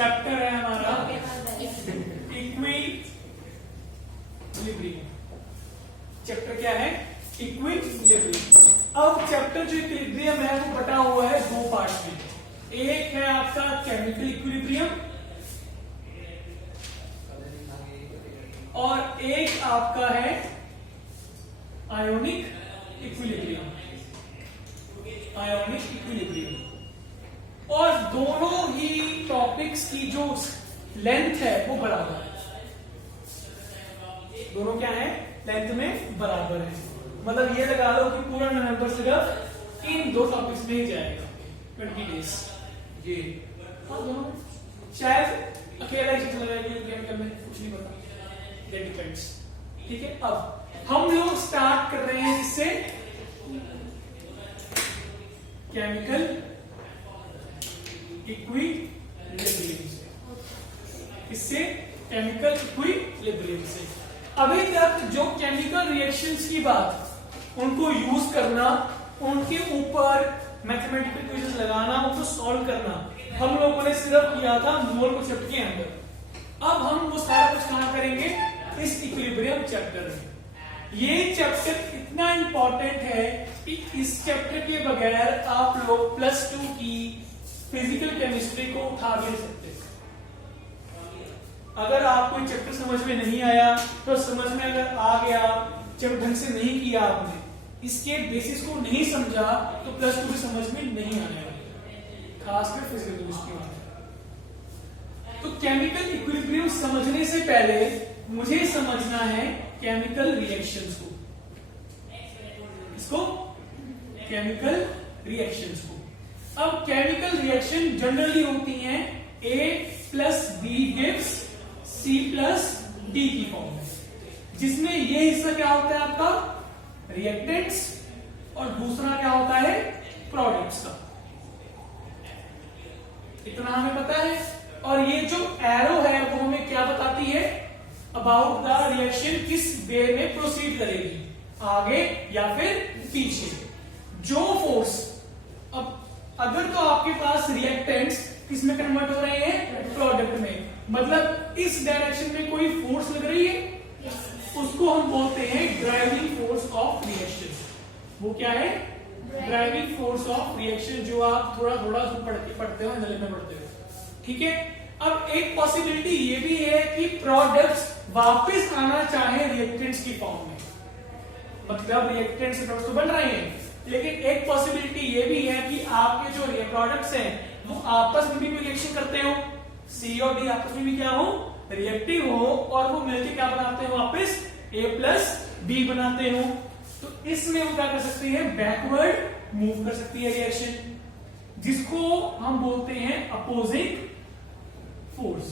Chapter है हमारा equilibrium. Chapter क्या है? इक्विलिब्रियम। अब चैप्टर जो इक्विलिब्रियम है वो बटा हुआ है दो पार्ट में। एक है आपका केमिकल इक्विलिब्रियम और एक आपका है आयोनिक इक्विलिब्रियम। आयोनिक इक्विलिब्रियम, और दोनों ही टॉपिक्स की जो लेंथ है वो बराबर है। दोनों क्या है? लेंथ में बराबर है। मतलब ये लगा लो कि पूरा नवंबर सिर्फ इन दो टॉपिक्स में ही जाएगा 20 डेज। ये दोनों शायद अकेला ही चल रहा है केमिकल में, कुछ नहीं पता, दैट डिपेंड्स। ठीक है, अब हम लोग स्टार्ट कर रहे हैं इससे केमिकल इक्विलिब्रियम से। इससे केमिकल इक्विलिब्रियम से अभी तक जो केमिकल रिएक्शंस की बात, उनको यूज करना, उनके ऊपर मैथमेटिकल इक्वेशंस लगाना, उनको सॉल्व करना हम लोगों ने सिर्फ किया था मोल कॉन्सेप्ट के अंदर। अब हम वो सारा कुछ कहां करेंगे? इस इक्विलिब्रियम चैप्टर में। ये चैप्टर इतना इंपॉर्टेंट है कि इस चैप्टर के बगैर आप लोग +2 की फिजिकल केमिस्ट्री को उठा भी नहीं सकते। अगर आपको चैप्टर समझ में नहीं आया तो समझ में अगर आ गया, जब ढंग से नहीं किया आपने, इसके बेसिस को नहीं समझा तो +2 भी समझ में नहीं आने वाला, खासकर फिजिकल केमिस्ट्री में। तो केमिकल इक्विलिब्रियम समझने से पहले मुझे समझना है केमिकल रिएक्शंस को। इसको केमिकल रिएक्शंस को। अब केमिकल रिएक्शन जनरली होती हैं A + B gives C + D की फॉर्म में, जिसमें ये हिस्सा क्या होता है आपका? रिएक्टेंट्स, और दूसरा क्या होता है? प्रोडक्ट्स का। इतना हमें पता है। और ये जो एरो है वो हमें क्या बताती है? अबाउट द रिएक्शन किस वे में प्रोसीड करेगी, आगे या फिर पीछे। जो फोर्स, अब अगर तो आपके पास रिएक्टेंट्स किसमें कन्वर्ट हो रहे हैं? प्रोडक्ट में। मतलब इस डायरेक्शन में कोई फोर्स लग रही है, उसको हम बोलते हैं ड्राइविंग फोर्स ऑफ रिएक्शन। वो क्या है? ड्राइविंग फोर्स ऑफ रिएक्शन, जो आप थोड़ा थोड़ा पढ़ते हो, एनएलएम में पढ़ते हो। ठीक है। अब एक पॉसिबिलिटी ये भी है कि प्रोडक्ट्स वापस आना चाहे रिएक्टेंट्स की फॉर्म में। मतलब रिएक्टेंट्स से प्रोडक्ट्स तो बन रहे हैं, लेकिन एक पॉसिबिलिटी ये भी है कि आपके जो प्रोडक्ट्स हैं वो आपस में भी रिएक्शन करते हो, C और D आपस में भी क्या हो? रिएक्टिव हो, और वो मिलकर क्या बनाते हो? वापस A + B बनाते हो। तो इसमें वो क्या कर सकते हैं? बैकवर्ड मूव कर सकती है रिएक्शन, जिसको हम बोलते हैं अपोजिंग फोर्स।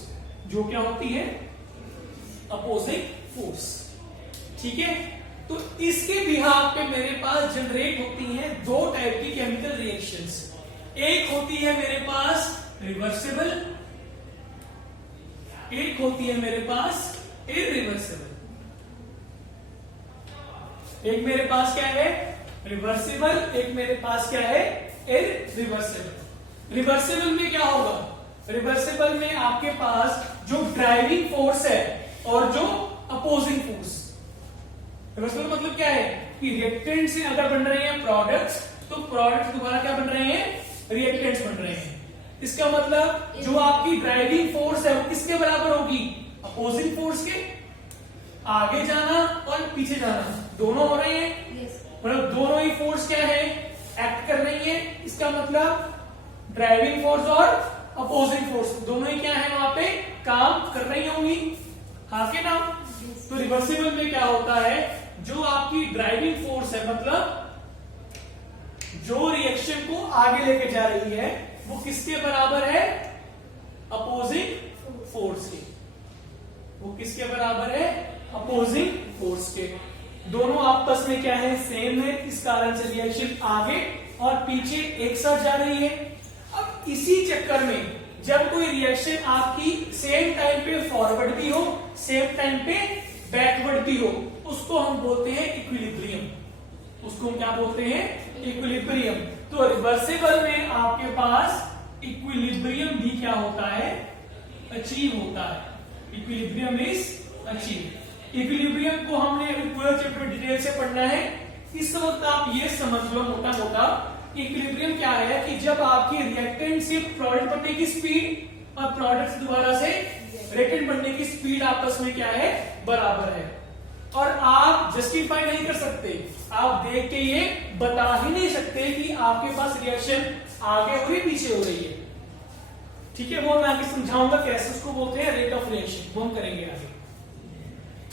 जो क्या होती है? Opposing force. ठीक है। तो इसके बिहाफ पे मेरे पास जनरेट होती हैं दो टाइप की केमिकल रिएक्शंस। एक होती है मेरे पास रिवर्सिबल, एक होती है मेरे पास इरिवर्सिबल। एक मेरे पास क्या है? रिवर्सिबल, एक मेरे पास क्या है? इरिवर्सिबल। रिवर्सिबल में क्या होगा? रिवर्सिबल में आपके पास जो ड्राइविंग फोर्स है और जो अपोजिंग फोर्स। रिवर्सिबल मतलब क्या है? कि रिएक्टेंट से अगर बन रहे हैं प्रोडक्ट्स, तो प्रोडक्ट्स दोबारा क्या बन रहे हैं? रिएक्टेंट्स बन रहे हैं। इसका मतलब जो आपकी ड्राइविंग फोर्स है वो किसके बराबर होगी? अपोजिंग फोर्स के। आगे जाना और पीछे जाना दोनों हो रहे हैं, मतलब दोनों ही फोर्स क्या है? एक्ट कर रही है। इसका मतलब ड्राइविंग फोर्स और अपोजिंग फोर्स दोनों ही क्या है? वहां पे काम कर रही होंगी, हाँ के नाम। तो रिवर्सिबल में क्या होता है? जो आपकी ड्राइविंग फोर्स है, मतलब जो रिएक्शन को आगे लेके जा रही है, वो किसके बराबर है? अपोजिंग फोर्स के। वो किसके बराबर है? अपोजिंग फोर्स के। दोनों आपस में क्या है? सेम है। इस कारण से रिएक्शन आगे और पीछे एक साथ जा रही है। अब इसी चक्कर में जब कोई रिएक्शन आपकी सेम टाइम पे फॉरवर्ड भी हो, सेम टाइम पे बैकवर्ड भी हो, उसको हम बोलते हैं इक्विलिब्रियम। उसको हम क्या बोलते हैं? इक्विलिब्रियम। तो रिवर्सिबल में आपके पास इक्विलिब्रियम भी क्या होता है? अचीव होता है। Equilibrium is achieve. इक्विलिब्रियम को हमने अभी पूरा चैप्टर डिटेल से पढ़ना है। इस वक्त आप ये समझ लो मोटा मोटा इक्विलिब्रियम क्या है कि जब आपकी रिएक्टेंट से प्रोडक्ट बनने की स्पीड और प्रोडक्ट दोबारा से रिएक्टेंट बनने की स्पीड आपस में क्या है, बराबर है। और आप जस्टिफाई नहीं कर सकते, आप देख के ये बता ही नहीं सकते कि आपके पास रिएक्शन आगे हो रही पीछे हो रही है। ठीक है, वो मैं आगे समझाऊंगा कैसे उसको बोलते हैं रेट ऑफ रिएक्शन, वो हम करेंगे आगे।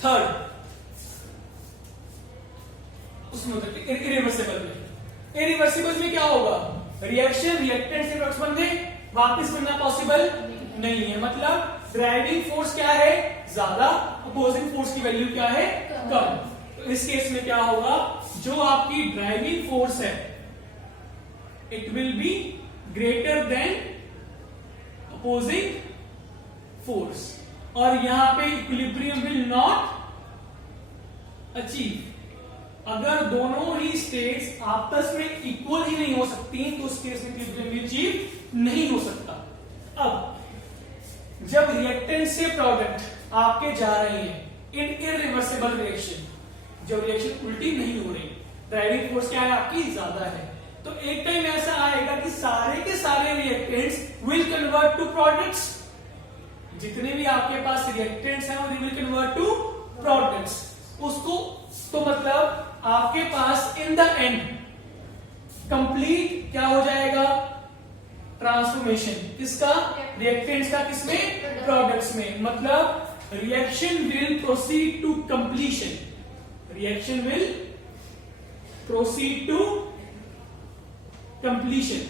थर्ड उसमें इरिवर्सिबल में, इरिवर्सिबल में क्या होगा, रिएक्शन रिएक्टेंट से प्रोडक्ट बन गए, वापस बनना पॉसिबल नहीं है। मतलब ड्राइविंग फोर्स क्या है, ज्यादा, अपोजिंग फोर्स की वैल्यू क्या है, कम। तो इस केस में क्या होगा, जो आपकी ड्राइविंग फोर्स है it will be greater than opposing force, और यहां पे इक्विलिब्रियम विल नॉट अचीव। अगर दोनों ही स्टेट्स आपस में इक्वल ही नहीं हो सकती तो उस केस में इक्विलिब्रियम अचीव नहीं हो सकता। अब जब रिएक्टेंट से प्रोडक्ट आपके जा रहे हैं इन इरिवर्सिबल रिएक्शन, जब रिएक्शन उल्टी नहीं हो रही, ड्राइविंग फोर्स क्या है आपकी, ज्यादा है, तो एक टाइम ऐसा आएगा कि सारे के सारे reactants will convert to products. जितने भी आपके पास रिएक्टेंट्स हैं वो विल कन्वर्ट टू प्रोडक्ट्स। उसको तो मतलब आपके पास इन द एंड कंप्लीट क्या हो जाएगा, ट्रांसफॉर्मेशन किसका, रिएक्टेंट्स का, किसमें, प्रोडक्ट्स में। मतलब reaction will proceed to completion, reaction will proceed to completion.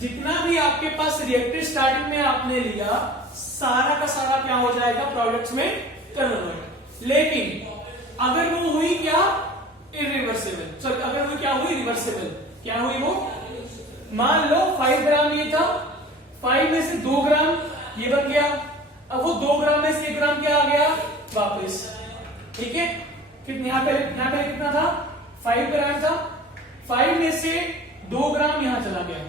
जितना भी आपके पास रिएक्टेंट स्टार्टिंग में आपने लिया सारा का सारा क्या हो जाएगा, प्रोडक्ट्स में कन्वर्ट। लेकिन अगर वो हुई क्या, इरिवर्सिबल, सॉरी अगर वो क्या हुई, रिवर्सिबल, क्या हुई वो, मान लो 5 ग्राम ये था, 5 में से 2 ग्राम ये बन गया, अब वो 2 ग्राम में से 1 ग्राम क्या आ गया वापस। ठीक है, कितने यहाँ पे कितना था, 5 ग्राम था, 5 में से 2 ग्राम यहां चला गया,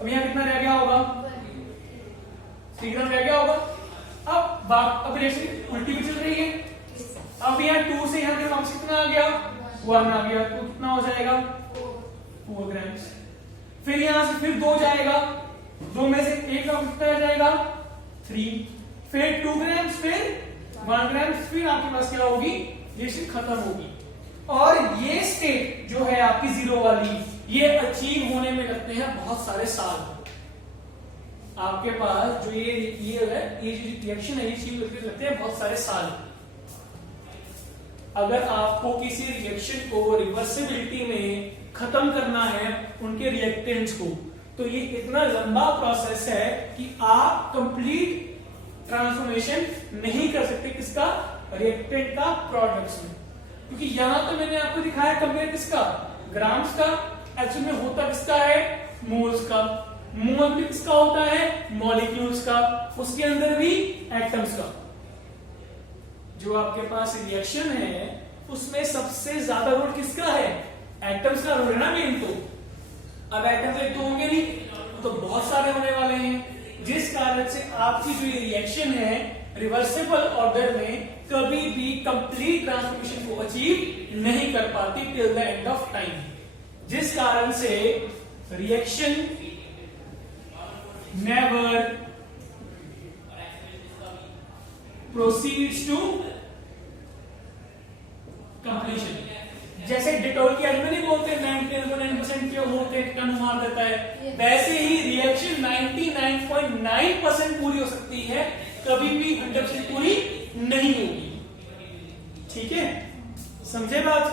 अब यहां कितना रह गया होगा, 3 ग्राम रह गया होगा। अब रिएक्शन उल्टी भी चल रही है, अब यहाँ 2 से यहाँ वापस कितना आ गया, 1 आ गया, तो कितना हो जाएगा 4 ग्राम। फिर यहां से फिर 2 जाएगा, 2 में से 1 ग्राम कितना रह जाएगा 3, फिर 2 ग्राम, फिर 1 ग्राम, फिर आपके पास क्या होगी, रिएक्शन खत्म होगी। और ये स्टेट जो है आपकी जीरो वाली, ये अचीव होने में लगते हैं बहुत सारे साल। आपके पास जो ये रिएक्शन है, ये अचीव लगते हैं बहुत सारे साल। अगर आपको किसी रिएक्शन को रिवर्सिबिलिटी में खत्म करना है उनके रिएक्टेंट्स को, तो ये इतना लंबा प्रोसेस है कि आप कंप्लीट ट्रांसफॉर्मेशन नहीं कर सकते किसका, रिएक्टेंट का प्रोडक्ट्स में। क्योंकि यहां तो मैंने आपको दिखाया कंपेयर किसका, ग्राम्स का, एक्चुअल में होता किसका है, मोल्स का। मोल भी किसका होता है, मॉलिक्यूल्स का, उसके अंदर भी एटम्स का। जो आपके पास रिएक्शन है उसमें सबसे ज्यादा रोल किसका है, एटम्स का रोल है ना मेन। तो अब एटम्स एक तो होंगे नहीं, तो बहुत सारे होने वाले हैं, जिस कारण से आपकी जो रिएक्शन है रिवर्सिबल ऑर्डर में कभी भी कंप्लीट ट्रांसफॉर्मेशन को अचीव नहीं कर पाती till the end of time, जिस कारण से reaction never proceeds to completion. जैसे डिटॉल की एल्यूमिनियम नहीं बोलते 99% के होते टन मार देता है, वैसे ही रिएक्शन 99.9% पूरी हो सकती है, कभी भी 100% पूरी नहीं होगी। ठीक है, समझे बात।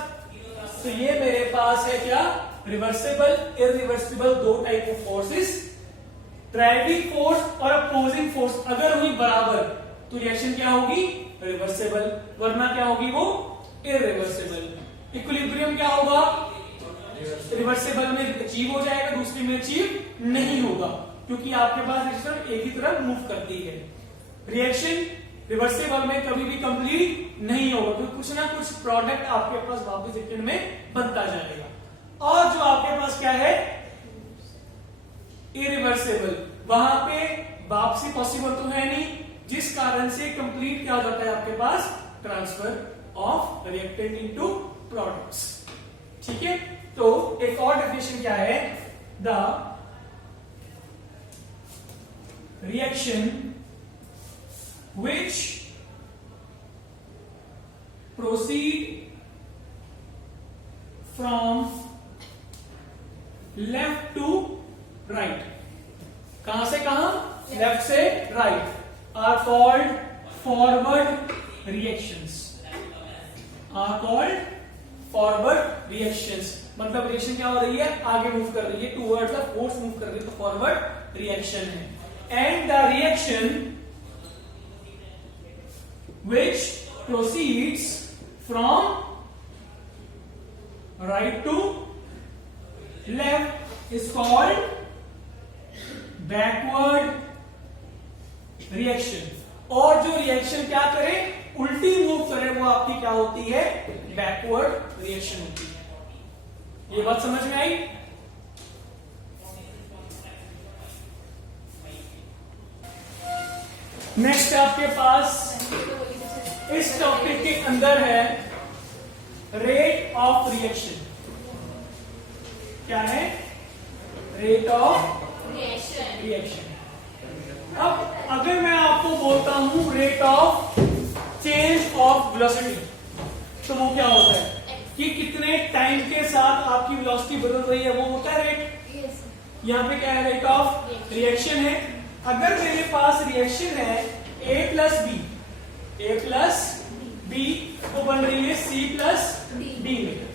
तो ये मेरे पास है क्या, reversible irreversible, 2 type of forces, driving force और अपोजिंग फोर्स अगर हुई बराबर तो रिएक्शन क्या होगी, रिवर्सिबल, वरना क्या होगी वो इरिवर्सिबल। इक्विलिब्रियम क्या होगा, रिवर्सिबल में अचीव हो जाएगा, दूसरे में अचीव नहीं होगा, क्योंकि आपके पास रिएक्शन एक ही तरफ मूव करती है। रिएक्शन रिवर्सिबल में कभी भी कंप्लीट नहीं होगा, क्योंकि कुछ ना कुछ प्रोडक्ट आपके पास वापस रिएक्शन में बनता जाएगा। और जो आपके पास क्या है, इरिवर्सिबल, वहां पे वापसी पॉसिबल तो है नहीं, जिस कारण से कंप्लीट क्या हो जाता है आपके पास, transfer of reactant into products. ठीक है, तो एक और डेफिनेशन क्या है, the reaction which proceed from left to right, कहां से कहां, लेफ्ट से right, are called forward reactions, are called forward reactions। मतलब रिएक्शन क्या हो रही है, आगे मूव कर रही है, टूवर्ड्स द फोर्स मूव कर रही है, तो फॉरवर्ड रिएक्शन है। And the reaction which proceeds from right to left is called backward reaction। और जो रिएक्शन क्या करे, उल्टी मूव करे, वो आपकी क्या होती है, बैकवर्ड रिएक्शन होती है। ये बात समझ में आई? नेक्स्ट आपके पास इस टॉपिक के अंदर है रेट ऑफ रिएक्शन। क्या है, रेट ऑफ रिएक्शन। अब अगर मैं आपको बोलता हूं rate of change of velocity, तो वो क्या होता है कि कितने टाइम के साथ आपकी वेलोसिटी बदल रही है, वो होता है रेट। यहां पे क्या है, रेट ऑफ रिएक्शन है। अगर मेरे पास रिएक्शन है ए प्लस बी वो बन रही है सी प्लस डी में।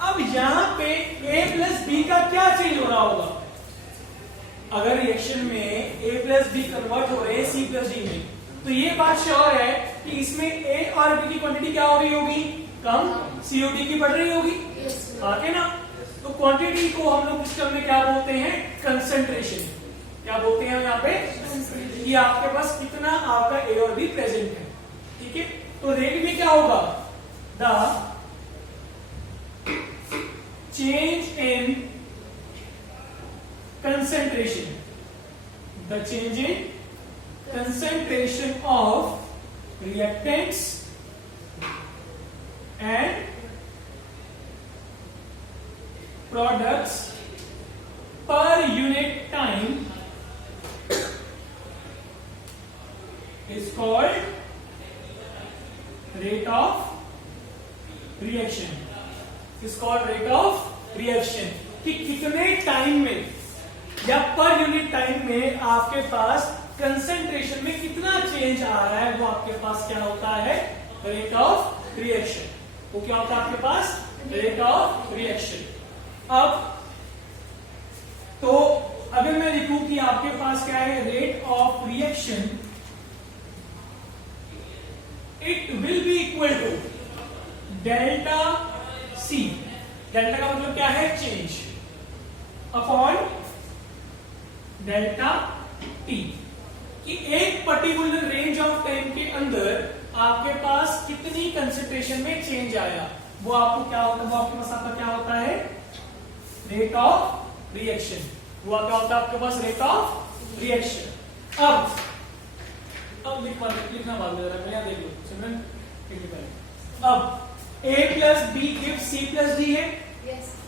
अब यहां पे ए प्लस बी का क्या चेंज हो रहा होगा, अगर रिएक्शन में ए प्लस बी कन्वर्ट हो रहे हैं सी प्लस डी में, तो ये बात श्योर है कि इसमें ए और बी की क्वांटिटी क्या हो रही होगी, कम, सीओडी की बढ़ रही होगी, आगे ना। तो क्वांटिटी को हम लोग इस टर्म में क्या बोलते हैं, कंसंट्रेशन। क्या बोलते हैं यहाँ पे, कि आपके पास कितना आपका ए और बी प्रेजेंट है। ठीक है, तो रेट में क्या होगा, the change in concentration, the change in concentration of reactants and products per unit time is called rate of reaction, is called rate of reaction। कि कितने टाइम में या पर यूनिट टाइम में आपके पास कंसंट्रेशन में कितना चेंज आ रहा है, वो आपके पास क्या होता है, रेट ऑफ रिएक्शन। वो क्या होता है आपके पास, रेट ऑफ रिएक्शन। अब तो अगर मैं लिखूं कि आपके पास क्या है, rate of reaction, it will be equal to delta C, delta का मतलब क्या है, चेंज, अपॉन डेल्टा टी, कि एक पर्टिकुलर रेंज ऑफ टाइम के अंदर आपके पास कितनी कंसंट्रेशन में चेंज आया, वो आपको क्या होता है, वो आपके पास आपका क्या होता है, रेट ऑफ रिएक्शन। वो क्या होता है आपके पास, रेट ऑफ रिएक्शन। अब लिखना बाद में, जरा देख लो सिमरन, अब A plus B give C plus D है।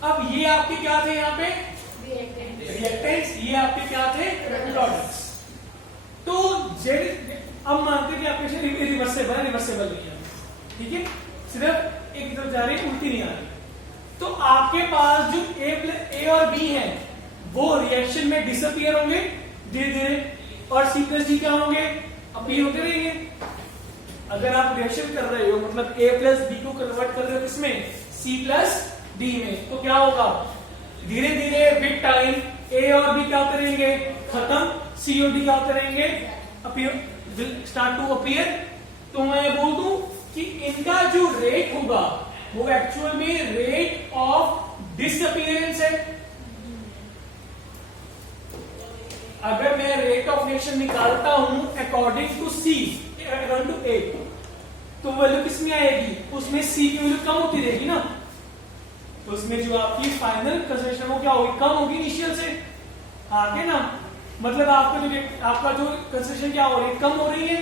अब ये आपके क्या थे, यहाँ पे रिएक्टेंट्स, ये आपके क्या थे, प्रोडक्ट्स। तो अब मानते कि आपके रिवर्सेबल नहीं है, ठीक है, सिर्फ एक तरफ जा रही है, उल्टी नहीं आ रही। तो आपके पास जो ए और बी है वो रिएक्शन में डिसअपियर होंगे धीरे धीरे, और सी प्लस डी क्या होंगे, अपीयर होते रहेंगे। अगर आप रिएक्शन कर रहे हो, मतलब ए प्लस बी को कन्वर्ट कर रहे हो इसमें सी प्लस डी में, तो क्या होगा, धीरे धीरे विद टाइम ए और बी क्या होते रहेंगे, खत्म, सी और डी क्या होते रहेंगे, appear, will start to appear. तो मैं बोल दूं कि इनका जो रेट होगा वो एक्चुअल में रेट ऑफ डिसअपीयरेंस है। अगर मैं रेट ऑफ रिएक्शन निकालता हूं according to C, according to A, तो वैल्यू किसमें आएगी, उसमें सी की वैल्यू कम होती रहेगी ना, तो उसमें जो आपकी फाइनल कंसंट्रेशन वो क्या होगी, कम होगी इनिशियल से, आगे ना। मतलब आपका जो कंसंट्रेशन क्या हो रही है, कम हो रही है,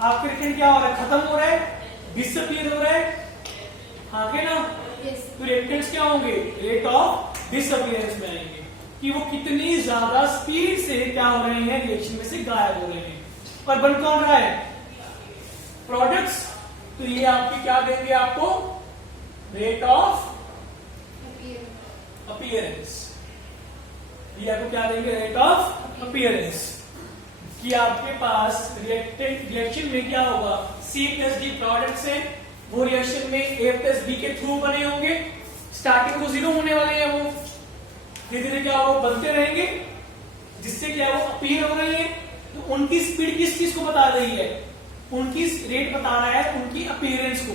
आपके रिएक्टेंट क्या हो रहा है, खत्म हो रहा है, डिसअपीयर हो रहा है, हाँ के ना? तो रिएक्टेंट्स क्या होंगे, रेट ऑफ डिसअपीयरेंस में आएंगे कि वो कितनी ज्यादा स्पीड से क्या हो रहे हैं, रिएक्शन में से गायब हो रहे हैं। और बन कौन रहा है, प्रोडक्ट्स। तो ये आपके क्या देंगे आपको, रेट ऑफ अपीयरेंस। ये आपको क्या देंगे, रेट ऑफ अपीयरेंस। कि आपके पास रिएक्शन में क्या होगा, C प्लस डी प्रोडक्ट्स है, वो रिएक्शन में A प्लस बी के थ्रू बने होंगे। स्टार्टिंग को 0 होने वाले हैं, वो धीरे धीरे क्या वो बनते रहेंगे, जिससे क्या वो अपीयर हो रही है। तो उनकी स्पीड किस चीज को बता रही है, उनकी रेट बता रहा है उनकी अपीयरेंस को,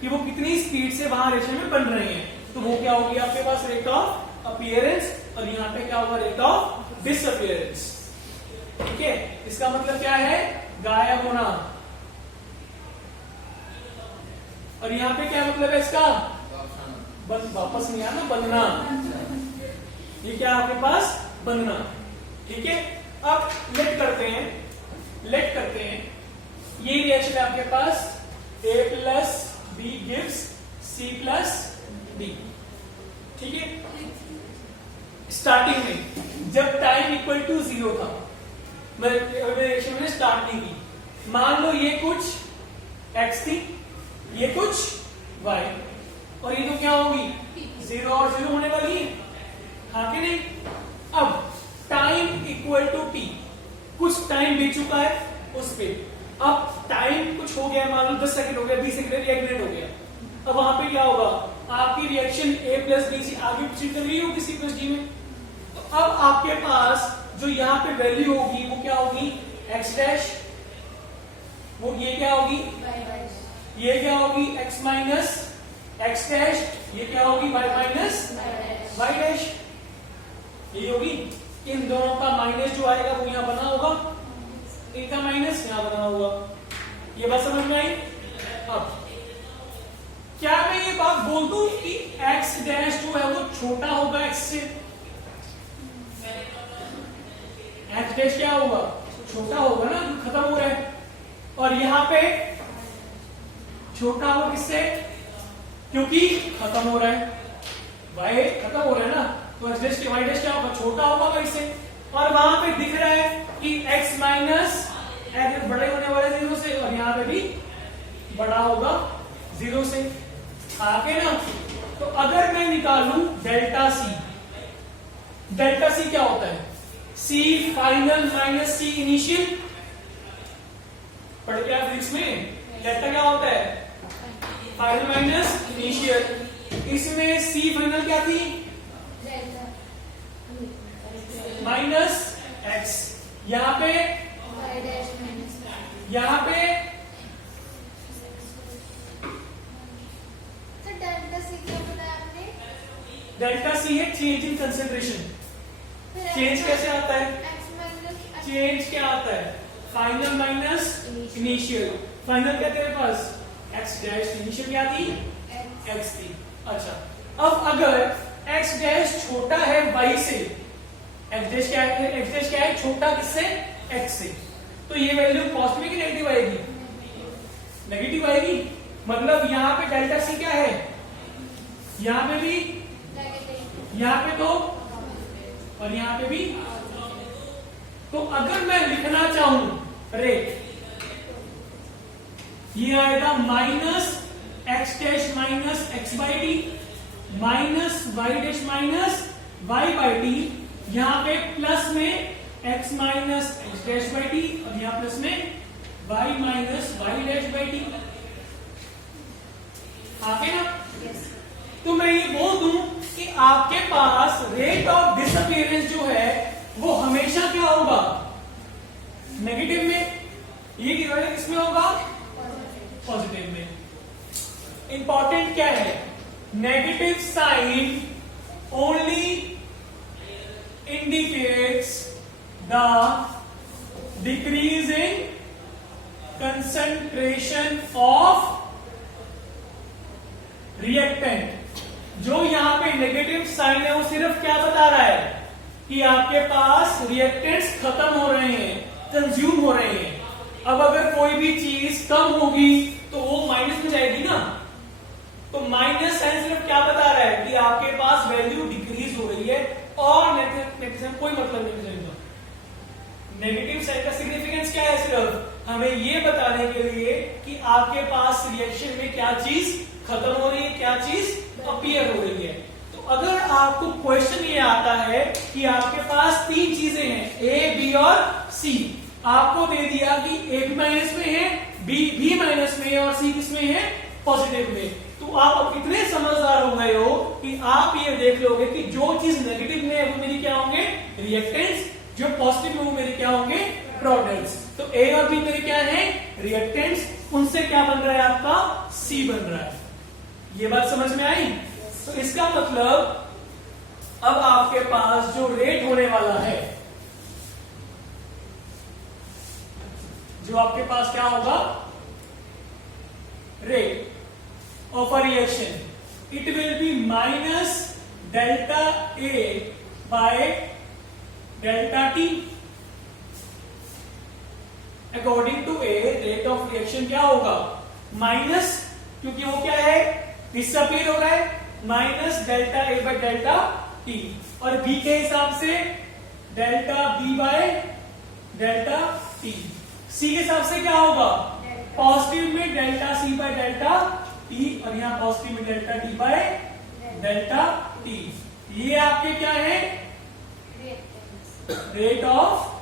कि वो कितनी स्पीड से वहां रिएक्शन में बन रहे हैं। तो वो क्या होगी आपके पास, रेट ऑफ अपीयरेंस, और यहाँ पे क्या होगा, रेट ऑफ डिसअपीयरेंस। ठीक है, इसका मतलब क्या है, गायब होना। और यहाँ पे क्या मतलब है इसका, वापस नहीं आना, बनना। ये क्या आपके पास, बनना। ठीक है, अब लेट करते हैं, ये रिएक्शन है आपके पास, A plus B gives C plus D. ठीक है, स्टार्टिंग में जब टाइम इक्वल टू 0 था, रिएक्शन मैंने स्टार्ट नहीं की, मान लो ये कुछ x थी, ये कुछ y, और ये तो क्या होगी, 0 और 0 होने वाली है, हाँ कि नहीं? अब टाइम इक्वल टू t, कुछ टाइम बीत चुका है उस पे, अब टाइम कुछ हो गया, मान लो 10 सेकंड हो गया, 20 सेकंड, 1 मिनट हो गया। अब वहां पे क्या होगा, आपकी रिएक्शन A प्लस बी से आगे पीछे कर रही होगी C प्लस डी में। तो अब आपके पास जो यहाँ पे वैल्यू होगी वो क्या होगी, x डैश, वो ये क्या होगी, ये क्या होगी, x माइनस x डैश, ये क्या होगी, y माइनस y डैश, ये होगी। इन दोनों का माइनस जो आएगा वो यहाँ बना होगा, इनका माइनस यहाँ बना होगा। ये बात समझ में आई? अब क्या मैं ये बात बोल दूं कि x डैश जो है वो छोटा होगा x से, x डैश क्या होगा, छोटा होगा ना, खत्म हो रहा है। और यहां पे छोटा होगा किससे, क्योंकि खत्म हो रहा है, y खत्म हो रहा है ना, तो x डैश y डैश क्या होगा, छोटा होगा इससे। और वहां पे दिख रहा है कि x माइनस x बड़े होने वाले 0 से, और यहाँ पे भी बड़ा होगा 0 से, आगे ना। तो अगर मैं निकालूं डेल्टा C, डेल्टा C क्या होता है, C final minus C initial, पढ़ के आप फिजिक्स में, डेल्टा क्या होता है, फाइनल माइनस इनिशियल। इसमें C फाइनल क्या थी, माइनस x, यहाँ पे डेल्टा C है चेंज इन कंसेंट्रेशन। चेंज कैसे आता है, चेंज क्या आता है, फाइनल माइनस इनिशियल। फाइनल क्या तेरे पास, x डैश, इनिशियल क्या थी, x थी। अच्छा, अब अगर x डैश छोटा है y से, x डैश क्या है, छोटा किससे, x से, तो ये वैल्यू पॉजिटिव की नेगेटिव आएगी, नेगेटिव आएगी। मतलब यहाँ पे डेल्टा C क्या है, यहाँ पे भी, यहाँ पे तो, और यहाँ पे भी। तो अगर मैं लिखना चाहूं रेट, ये आएगा minus x dash minus x by D, minus y dash minus y by D, यहाँ पे प्लस में x minus x dash by D, और यहाँ प्लस में y minus y dash by D, आगे ना। तो मैं ये बोल दूं कि आपके पास रेट ऑफ डिसअपीयरेंस जो है वो हमेशा क्या होगा, नेगेटिव में। ये डिवाइड किसमें होगा, पॉजिटिव में। इंपॉर्टेंट क्या है, negative sign only indicates the decrease in concentration of reactant. जो यहां पे नेगेटिव साइन है वो सिर्फ क्या बता रहा है, कि आपके पास रिएक्टेंट्स खत्म हो रहे हैं, कंज्यूम हो रहे हैं। अब अगर कोई भी चीज कम होगी तो वो माइनस में जाएगी ना, तो माइनस साइन सिर्फ क्या बता रहा है कि आपके पास वैल्यू डिक्रीज हो रही है, और नेगेटिव साइन कोई मतलब नहीं जाएगा। नेगेटिव साइन का सिग्निफिकेंस क्या है? सिर्फ हमें ये बताने के लिए कि आपके पास रिएक्शन में क्या चीज खत्म हो रही है, क्या चीज अपीयर हो रही है। तो अगर आपको क्वेश्चन ये आता है कि आपके पास तीन चीजें हैं, ए, बी और सी, आपको दे दिया कि ए भी माइनस में है, बी भी माइनस में है और सी किसमें है? पॉजिटिव में। तो आप अब इतने समझदार हो गए हो कि आप ये देख लोगे कि जो चीज नेगेटिव में है वो मेरी क्या होंगे? रिएक्टेंट्स, जो पॉजिटिव में वो मेरे क्या होंगे? प्रोडक्ट्स। तो ए और बी मेरे क्या है? रिएक्टेंट्स। उनसे क्या बन रहा है? आपका सी बन रहा है। ये बात समझ में आई? तो इसका मतलब अब आपके पास जो रेट होने वाला है, जो आपके पास क्या होगा? Rate of a reaction, it will be minus delta A by delta T. According to A, rate of reaction क्या होगा? माइनस, क्योंकि वो क्या है? डिसअपीयर हो रहा है, minus delta A by delta T, और B के हिसाब से delta B by delta T। C के हिसाब से क्या होगा? पॉजिटिव में delta C by delta T, और यहां पॉजिटिव में delta T by delta T। ये आपके क्या है? रेट ऑफ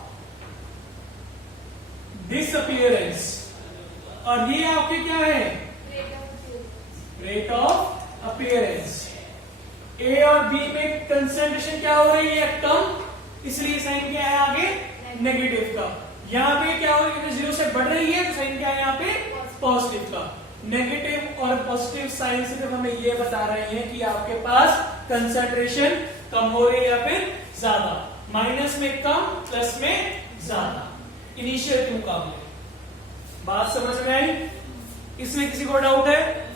डिसअपीयरेंस, और ये आपके क्या है? Rate of appearance. ए और बी में कंसंट्रेशन क्या हो रही है? कम, इसलिए साइन क्या है आगे? नेगेटिव का। यहाँ पे क्या हो रही है? जीरो से बढ़ रही है, तो साइन क्या है यहाँ पे? पॉजिटिव का। नेगेटिव और पॉजिटिव साइन सिर्फ हमें ये बता रहे हैं कि आपके पास कंसंट्रेशन कम हो रही है या फिर ज्यादा, माइनस में कम, प्लस में ज्यादा, इनिशियल के मुकाबले। बात समझ में आई? इसमें किसी को डाउट है?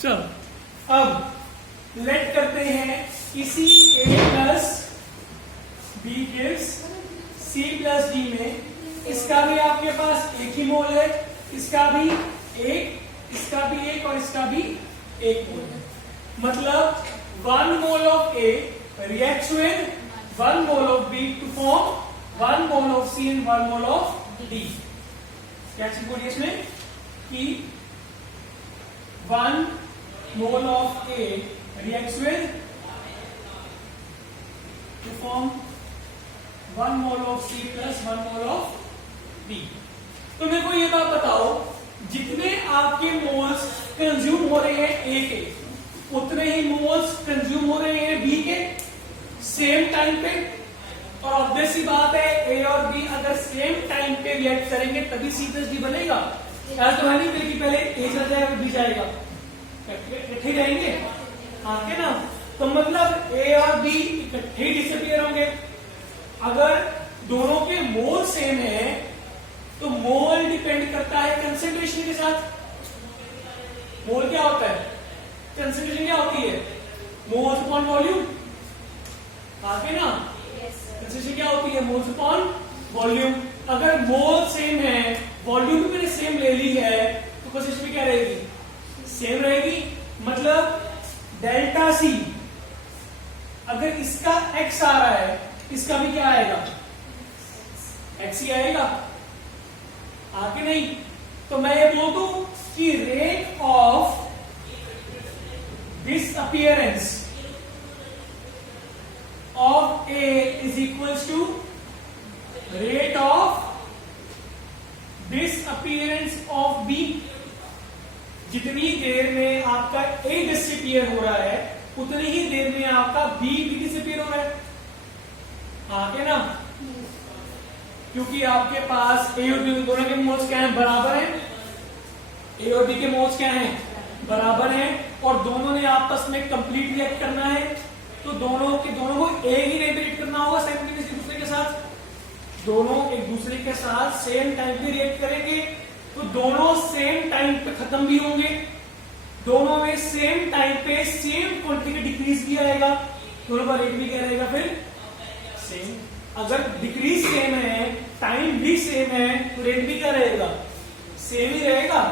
चलो अब लेट करते हैं किसी A plus B gives C plus D में, इसका भी आपके पास एक ही मोल है, इसका भी एक, इसका भी एक, और इसका भी एक मोल है। मतलब 1 mole of A reacts with 1 mole of B to form 1 mole of C and 1 mole of D। क्या चीज बोलिए इसमें कि 1 mole of A reacts with to form 1 mole of C plus 1 mole of B। तो मेरे को ये बात बताओ, जितने आपके मोल्स कंज्यूम हो रहे हैं A के, उतने ही मोल्स कंज्यूम हो रहे हैं B के सेम टाइम पे। और ऑब्वियस सी बात है, A और B अगर सेम टाइम पे रिएक्ट करेंगे तभी C प्लस D बनेगा। क्या तो है नहीं कि पहले A चला जाएगा B जाएगा, इकट्ठे जाएंगे, हाँ के ना? तो मतलब A और B इकट्ठे डिसअपीयर होंगे। अगर दोनों के मोल सेम है तो मोल डिपेंड करता है कंसेंट्रेशन के साथ। मोल क्या होता है? कंसेंट्रेशन क्या होती है? मोल्स अपॉन वॉल्यूम, आगे ना? कंसेंट्रेशन क्या होती है? Moles upon volume. अगर मोल सेम है, वॉल्यूम भी मैंने सेम ले ली है, तो कंसेंट्रेशन क्या रहेगी? सेम रहेगी। मतलब डेल्टा सी, अगर इसका x आ रहा है, इसका भी क्या आएगा? x ही आएगा, आगे नहीं। तो मैं ये बोल दूं कि rate of disappearance of A is equals to rate of disappearance of B। जितनी देर में आपका A डिसअपीयर हो रहा है, उतनी ही देर में आपका B भी डिसअपीयर हो रहा है, आगे ना? क्योंकि आपके पास A और B दोनों के मोल्स क्या हैं? बराबर हैं। A और B के मोल्स क्या हैं? बराबर हैं, और दोनों ने आपस में कंप्लीट रिएक्ट करना है, तो दोनों को एक ही रिएक्ट करना होगा साइमल्टेनियसली दूसरे के साथ। दोनों एक दूसरे के साथ सेम टाइम पे रिएक्ट करेंगे, तो दोनों सेम टाइम पे खत्म भी होंगे, दोनों में सेम टाइम पे सेम क्वांटिटी डिक्रीज भी आएगा। दोनों का रेट भी क्या रहेगा फिर सेम। अगर डिक्रीज सेम है, टाइम भी सेम है, तो रेट भी क्या रहेगा सेम ही रहेगा।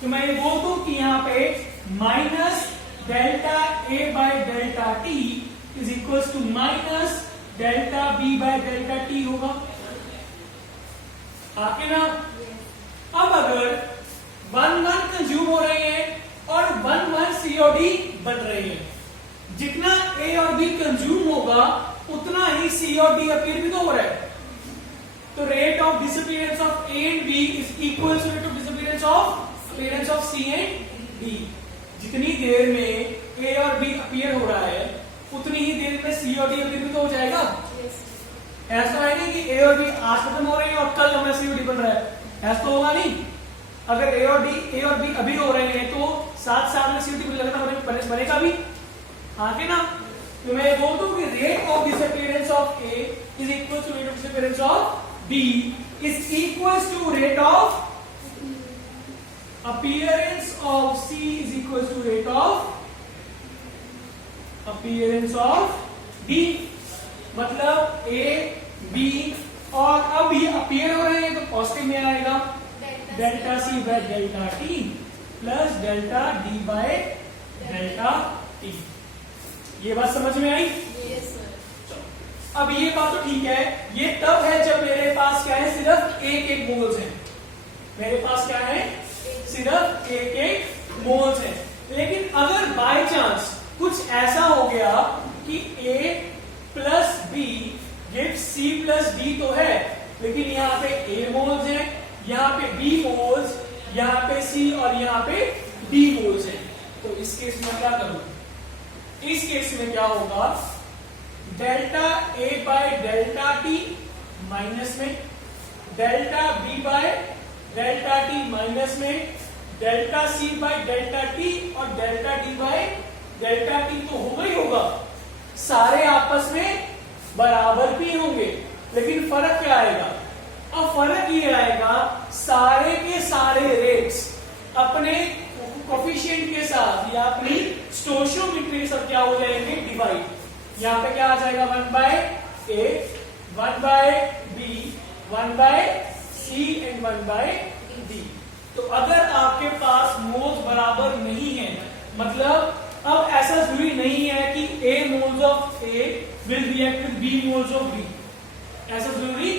तो मैं ये बोल दूं कि यहाँ पे minus delta A by delta T is equal to minus delta B by delta T होगा, आके ना। अब अगर 1 कंज्यूम हो रहे हैं और 1 सीओडी बन रहे हैं, जितना ए और बी कंज्यूम होगा उतना ही सी और डी अपीयर भी तो हो रहा है। तो rate of disappearance of A and B is equal to rate of disappearance of appearance of C and D. जितनी देर में ए और बी अपीयर हो रहा है उतनी ही देर में सी और डी अपीयर भी तो हो जाएगा। ऐसा है नहीं कि ए और बी आज खत्म हो रहे हैं और कल हमें सी और डी बन रहा है, ऐसा तो होगा नहीं। अगर ए और बी अभी हो रहे हैं तो साथ साथ में सी और डी लगातार बनेगा भी, आगे ना। तो मैं बोल दूं कि rate of disappearance of A is equal to rate of disappearance of B is equal to rate of appearance of C is equal to rate of appearance of D. मतलब ए बी और अब ये appear हो रहे हैं तो positive में आएगा delta C by delta T plus delta D by delta T. ये बात समझ में आई? Yes sir. अब ये बात तो ठीक है, ये तब है जब मेरे पास क्या है सिर्फ एक मोल्स है। मेरे पास क्या है सिर्फ एक मोल्स है। लेकिन अगर बाय चांस कुछ ऐसा हो गया कि A plus B give C plus D तो है, लेकिन यहाँ पे ए मोल्स है, यहाँ पे बी मोल्स, यहाँ पे सी और यहाँ पे डी मोल्स है, तो इस केस में क्या करूं? इस केस में क्या होगा, delta A by delta T minus में, delta B by delta T minus में, delta C by delta T और delta D by delta T तो होगा ही होगा। सारे आपस में बराबर भी होंगे, लेकिन फर्क क्या आएगा? अब फर्क ये आएगा सारे के सारे रेट्स अपने कोफिशिएंट के साथ या अपनी स्टोइचियोमेट्री के साथ क्या हो जाएंगे डिवाइड। यहाँ पे क्या आ जाएगा 1 by A, 1 by B, 1 by C and 1 by D. तो अगर आपके पास मोल्स बराबर नहीं है, मतलब अब ऐसा जरूरी नहीं है कि A moles of A will react with B moles of B, ऐसा जरूरी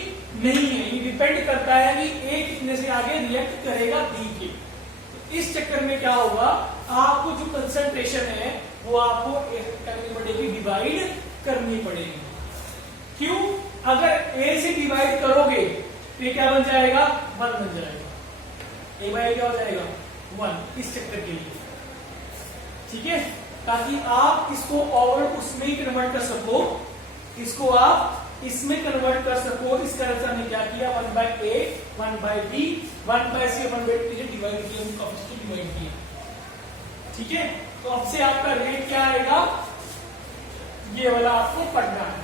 नहीं है। ये डिपेंड करता है कि A कितने से आगे रिएक्ट करेगा B के। तो इस चक्कर में क्या होगा, आपको जो कंसंट्रेशन है वो आपको करनी पड़ेगी, डिवाइड करनी पड़ेगी। क्यों? अगर A से डिवाइड करोगे तो ये क्या बन जाएगा 1 बन जाएगा। A बाय क्या हो जाएगा 1, इस चक्कर के लिए, ठीक है, ताकि आप इसको और उसमें ही कन्वर्ट कर सको, इसको आप इसमें कन्वर्ट कर सको। इस तरह से हमने क्या किया, 1 by A, 1 by B, 1 by C, 1 by D divide किया, उनको आपस में डिवाइड किया, ठीक है। तो अब से आपका रेट क्या आएगा, ये वाला आपको पढ़ना है,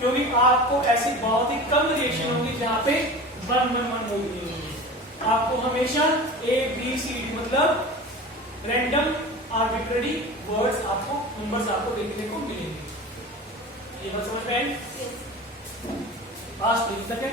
क्योंकि आपको ऐसी बहुत ही कम रिएक्शन होगी जहां पे 1 होगी। आपको हमेशा ए बी सी डी मतलब रैंडम आर्बिट्ररी वर्ड्स आपको, नंबर्स आपको देखने को मिलेंगे। ये बात समझ में आई? पास तक है।